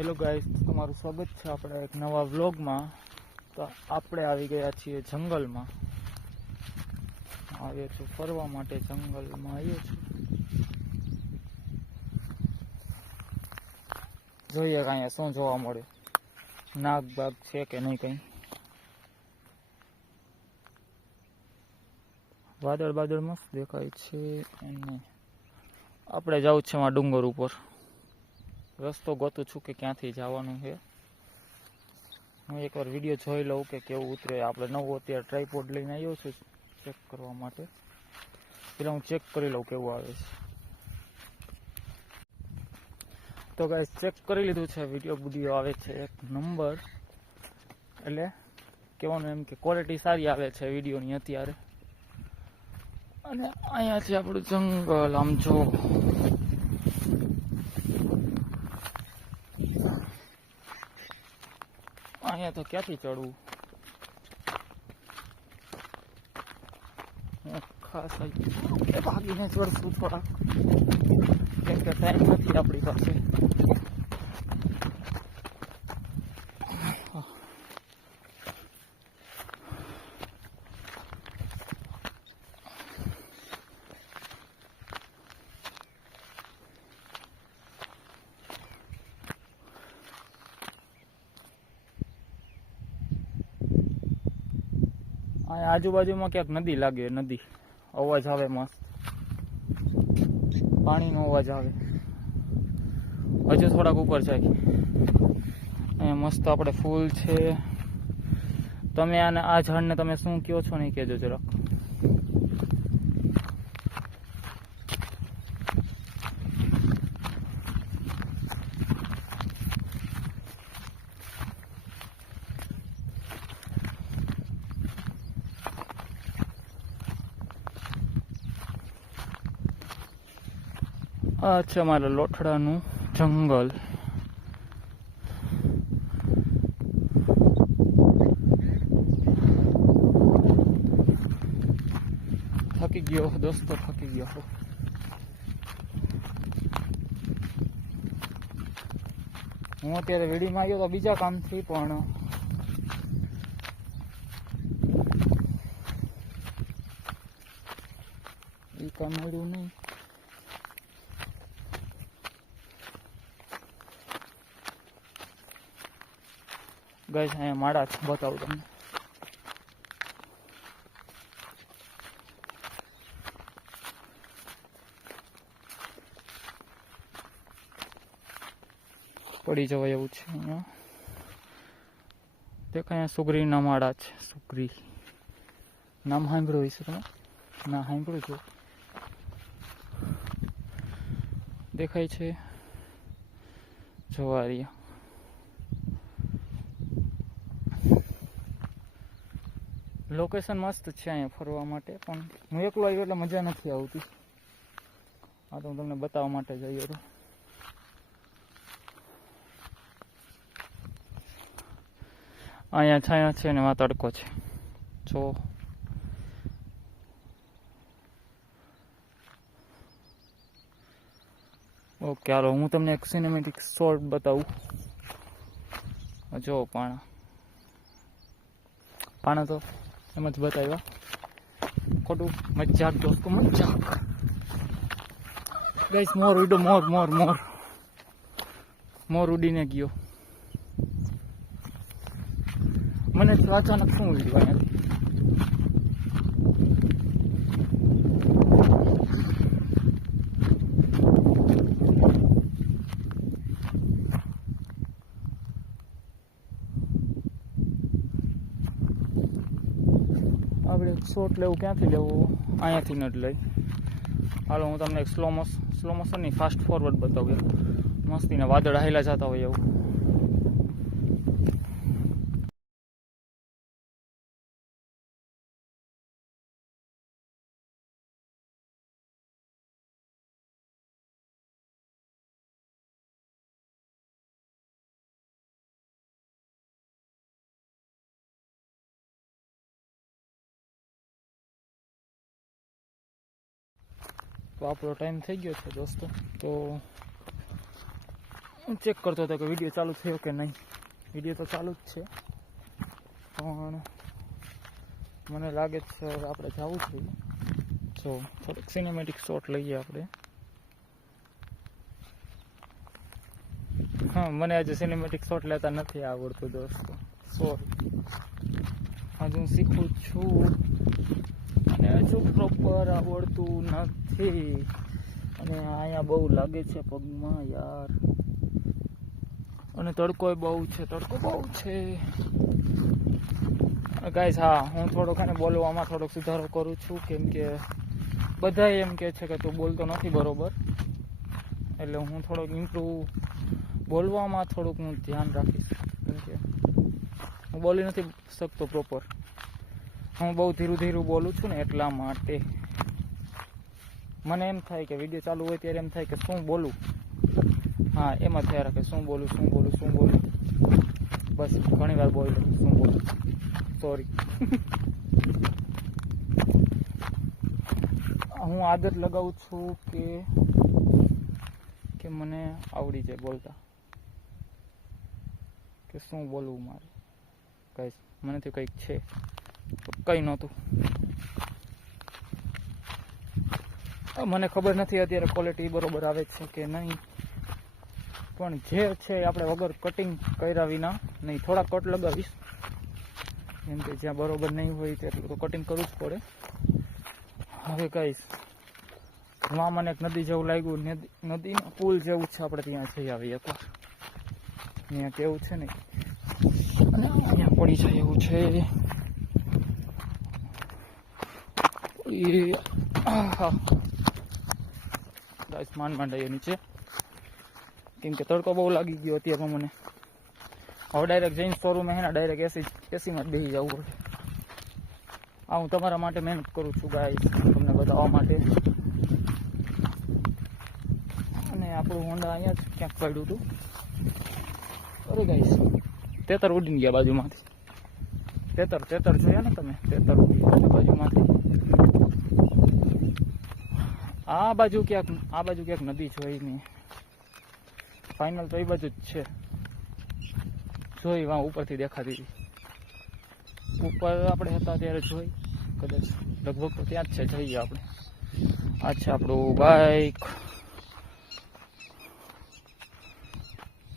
Hello guys, તમારું સ્વાગત છે આપણા એક નવા વ્લોગમાં. તો આપણે આવી ગયા છીએ જંગલમાં. આવ્યો છું ફરવા માટે, જંગલમાં આવ્યો છું. જોઈએ કે અહીંયા શું જોવા મળે, નાગ બાગ છે કે નહીં. કંઈ વાદળ બાદળ મસ્ત દેખાય છે. અને આપણે જવું છે એમાં ડુંગર ઉપર. રસ્તો ગોતું છું કે ક્યાંથી જવાનું છે. હું એકવાર વિડીયો જોઈ લઉં કે કેવું ઉતરે. આપણે નવું અત્યારે ટ્રાયપોડ લઈને આવ્યો છું ચેક કરવા માટે. પેલા હું ચેક કરી લઉં કેવું આવે છે. તો ગાઈસ ચેક કરી લીધું છે. વિડીયો આવે છે એક નંબર. એટલે કહેવાનું એમ કે ક્વોલિટી સારી આવે છે વિડીયોની અત્યારે. અને અહીંયા છે આપણું જંગલ. આમ જો અહીંયા તો ક્યાંથી ચડવું, ખાસ ભાગીને ચડશું થોડાક, કેમ કે ટાઈમ નથી આપણી પાસે. અહીંયા આજુબાજુમાં ક્યાંક નદી લાગે, નદી અવાજ આવે મસ્ત, પાણીનો અવાજ આવે. હજુ થોડાક ઉપર જાય. અહીંયા મસ્ત આપણે ફૂલ છે. તમે આને આ ઝાડને તમે શું કહો છો નહીં કહેજો જરાક. આ છે અમારા લોઠડાનું જંગલ. થાકી ગયો દોસ્તો, થાકી ગયો. હું અત્યારે વીડીમાં આવ્યો તો બીજા કામથી, પણ એ કામ મળ્યું નહીં. ગાઈસ અહીંયા માળા છે, બતાવું તમને. પડી જવાય એવું છે અહીંયા. દેખાય અહીંયા સુગરીના માળા છે. સુગરી નામ સાંભળ્યું હોય છે તમે? ના સાંભળ્યું છું. દેખાય છે જવારિયા. લોકેશન મસ્ત છે અહીંયા ફરવા માટે, પણ હું એકલો આવ્યો એટલે મજા નથી આવતી. આ તો હું તમને બતાવવા માટે જ આવ્યો હતો. અહીંયા છાયા છે ને આ તડકો છે. જો ઓકે, હાલો હું તમને એક સિનેમેટિક શોર્ટ બતાવું. જો પાણા તો એમ જ બતાવ્યા, ખોટું મજાક દોસ્તો, મજાક. ગાઈસ મોર ઉડ્યો, મોર ઉડીને ગયો. મને તો અચાનક શું ઉડ્યું અહીંયા. આપણે શોટ લેવું ક્યાંથી લેવું, અહીંયાથી ન જ લઈ. હાલો હું તમને એક સ્લો મોશન ની ફાસ્ટ ફોરવર્ડ બતાવું. મસ્તીને વાદળ હાઈલા જતા હોય એવું. તો આપણો ટાઈમ થઈ ગયો છે દોસ્તો. તો હું ચેક કરતો હતો કે વિડીયો ચાલુ થયો કે નહીં. વિડીયો તો ચાલુ જ છે, પણ મને લાગે છે આપણે જવું જોઈએ. જો થોડુંક સિનેમેટિક શોટ લઈએ આપણે. હા, મને આજે સિનેમેટિક શોટ લેતા નથી આવડતું દોસ્તો, સોરી. હજુ હું શીખું છું અને હજુ પ્રોપર આવડતું નથી. અને અહીંયા બહુ લાગે છે પગમાં યાર, અને તડકો બહુ છે, તડકો બહુ છે ગાઈસ. હા, હું થોડોક એને બોલવામાં થોડોક સુધારો કરું છું, કેમ કે બધા એમ કહે છે કે તું બોલતો નથી બરોબર, એટલે હું થોડોક ઇમ્પ્રૂવ બોલવામાં થોડુંક હું ધ્યાન રાખીશ, કેમ કે હું બોલી નથી શકતો પ્રોપર. હું બહુ ધીરું ધીરું બોલું છું ને, એટલા માટે મને એમ થાય કે વિડીયો ચાલુ હોય ત્યારે એમ થાય કે શું બોલું. હા, એમાં થયા રાખે શું બોલું. બસ ઘણી વાર બોલું શું બોલું, સોરી. હું આદત લગાવું છું કે મને આવડી જાય બોલતા, કે શું બોલવું મારે. કઈ મનેથી કંઈક છે, કંઈ નહોતું. મને ખબર નથી અત્યારે ક્વોલિટી બરોબર આવે છે કે નહીં, પણ જે છે આપણે વગર કટિંગ કર્યા વિના નહીં. થોડા કટ લગાવીશ, કેમ કે જ્યાં બરોબર નહીં હોય તેટલું તો કટિંગ કરવું જ પડે. હવે કહીશ, માં મને એક નદી જેવું લાગ્યું, નદીના પુલ જેવું છે, આપણે ત્યાં જઈ આવીએ એકવાર. ત્યાં કેવું છે ને, અને અહીંયા પડી જાય એવું છે. ગાઈસ માંડ આવીએ નીચે, કેમ કે તડકો બહુ લાગી ગયો અત્યારે મને. હવે ડાયરેક્ટ જઈને શોરૂમે હે ને ડાયરેક્ટ એસીમાં જ બેસી જવું પડે. આ હું તમારા માટે મહેનત કરું છું ગાઈસ, તમને બતાવવા માટે. અને આપણું હોન્ડા અહીંયા જ ક્યાંક પડ્યું હતું. અરે ગાઈસ, 13 ઉડીને ગયા બાજુમાંથી. 13 જોયા ને તમે? 13 ઉડી બાજુમાંથી. આ બાજુ ક્યાંક નદી જોઈ નહીં. ફાઇનલ તો એ બાજુ જ છે. જોઈ વાં ઉપરથી દેખાતી હતી. ઉપર આપણે હતા ત્યારે જોઈ, કદાચ લગભગ તો ત્યાં જ છે. જઈએ આપણે. આ છે આપણું બાઈક.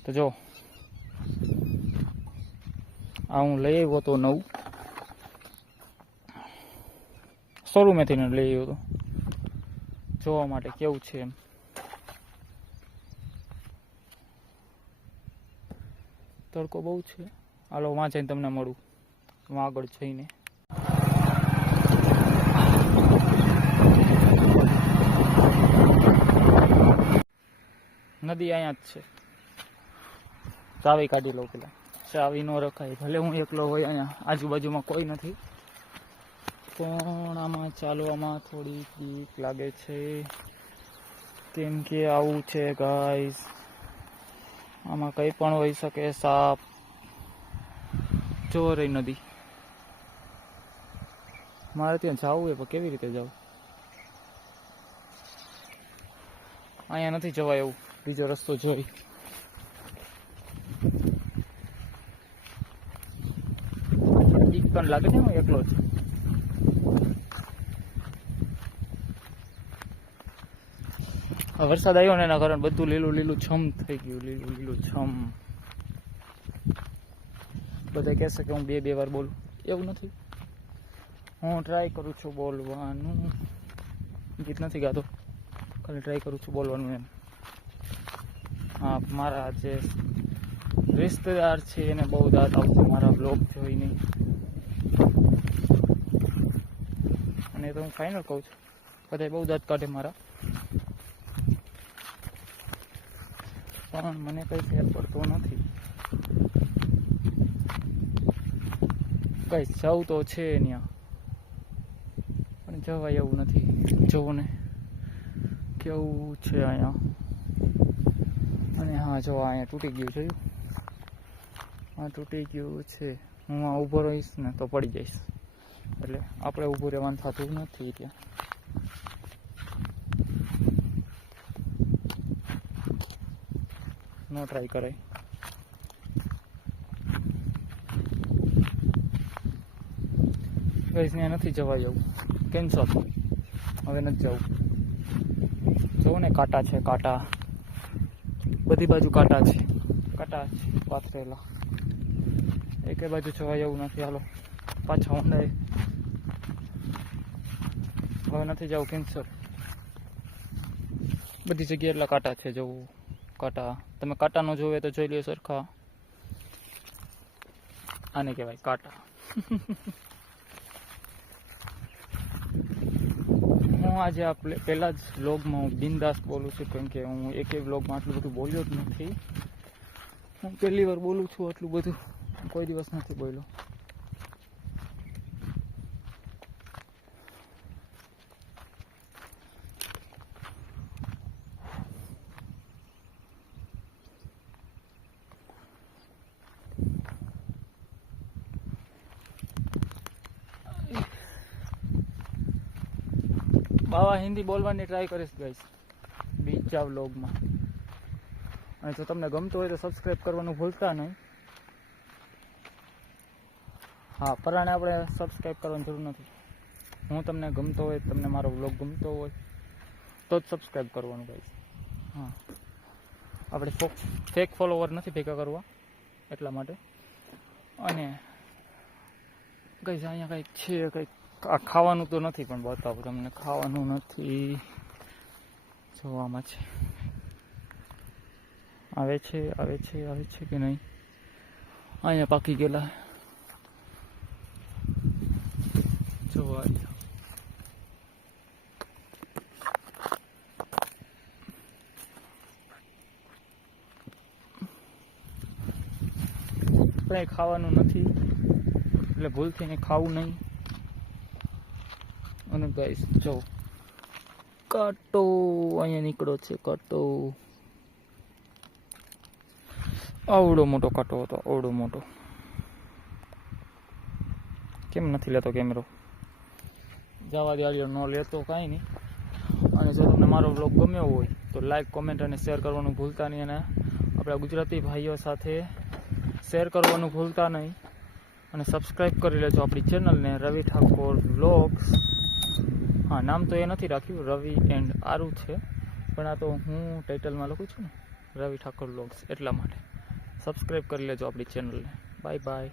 તો જો આ હું લઈ આવ્યો હતો નવું, શોરૂમેથી લઈ આવ્યો હતો જોવા માટે કેવું છે એમ. તડકો બહુ છે. હાલો વાં જઈને તમને મળું, વાં આગળ જઈને. નદી અહીંયા જ છે. ચાવી કાઢી લઉં પેલા, ચાવી નો રખાય. ભલે હું એકલો હોય, અહીંયા આજુબાજુમાં કોઈ નથી, પણ આમાં ચાલવામાં થોડી બીક લાગે છે, કેમ કે આવું છે ગાઈસ. આમાં કંઈ પણ હોઈ શકે, સાપ. જો રહી નદી. મારે ત્યાં જવું હોય પણ કેવી રીતે જવું? અહીંયા નથી જવાય એવું, બીજો રસ્તો જોઈ. બીક પણ લાગે છે, હું એકલો જ. વરસાદ આવ્યો ને એના કારણે બધું લીલું છમ થઈ ગયું. લીલું છમ. બધા કહેશે કે હું બે વાર બોલું, એવું નથી. હું ટ્રાય કરું છું બોલવાનું. ગીત નથી ગાતો, ખાલી ટ્રાય કરું છું બોલવાનું એમ. હા, મારા જે રિશ્તેદાર છે એને બહુ દાંત આવશે મારા બ્લોગ જોઈને, અને તો હું ફાઇનલ કહું છું, બધા બહુ દાંત કાઢે મારા. પણ મને કંઈ ફેર પડતો નથી. કંઈ જવું તો છે ત્યાં, પણ જવાય એવું નથી. જોવો ને કેવું છે અહીંયા. અને હા, જો અહીંયા તૂટી ગયું છે. હા, તૂટી ગયું છે. હું આ ઊભો રહીશ ને તો પડી જઈશ, એટલે આપણે ઊભું રહેવાનું થતું નથી ત્યાં. નો ટ્રાય કરાય. ગાઈસ ત્યાં નથી જવા જવું, કેન્સલ, હવે નથી જવું. જોઉં ને કાંટા છે, કાંટા બધી બાજુ કાંટા છે, કાંટા પાથરેલા, એકે બાજુ જવા જવું નથી. હાલો પાછા ઊંડાય, હવે નથી જવું, કેન્સલ. બધી જગ્યાએ એટલા કાંટા છે, જવું કાંટા. તમે કાંટા ન જોવે તો જોઈ લ્યો સરખા, આને કહેવાય કાંટા. હું આજે આ પહેલાં જ વ્લોગમાં હું બિંદાસ બોલું છું, કેમ કે હું એકેય વ્લોગમાં આટલું બધું બોલ્યો જ નથી. હું પહેલી વાર બોલું છું આટલું બધું, કોઈ દિવસ નથી બોલ્યો. બાવા હિન્દી બોલવાની ટ્રાય કરીશ ગાઈસ બીજા વ્લોગમાં. અને જો તમને ગમતું હોય તો સબસ્ક્રાઈબ કરવાનું ભૂલતા નહીં. હા, પરાણે આપણે સબસ્ક્રાઈબ કરવાની જરૂર નથી. હું તમને ગમતો હોય, તમને મારો વ્લોગ ગમતો હોય તો જ સબસ્ક્રાઈબ કરવાનું ગાઈસ. હા, આપણે ફેક ફોલોવર નથી ભેગા કરવા એટલા માટે. અને ગાઈસ અહીંયા કંઈક છે, કંઈક આ ખાવાનું તો નથી પણ બતાવું તમને. ખાવાનું નથી, જોવામાં છે. આવે છે કે નહીં? અહીંયા પાકી ગયેલા જોવા. કંઈ ખાવાનું નથી એટલે ભૂલથી નહીં ખાવું નહીં. અને ગાઈસ જો કાંટો અહીંયા નીકળ્યો છે, કાંટો આવડો મોટો કાંટો હતો, આવડો મોટો. કેમ નથી લેતો કેમેરો? જવા દે, ન લેતો કાંઈ નહીં. અને જો તમને મારો વ્લોગ ગમ્યો હોય તો લાઈક, કોમેન્ટ અને શેર કરવાનું ભૂલતા નહીં. અને આપણા ગુજરાતી ભાઈઓ સાથે શેર કરવાનું ભૂલતા નહીં. અને સબસ્ક્રાઈબ કરી લેજો આપણી ચેનલને, રવિ ઠાકોર વ્લોગ્સ. હા, નામ તો એ નથી રાખ્યું, રવિ એન્ડ આરુ છે, પણ આ તો હું ટાઇટલમાં લખું છું ને, રવિ ઠાકોર વ્લોગ્સ, એટલા માટે સબસ્ક્રાઈબ કરી લેજો આપણી ચેનલને. Bye bye.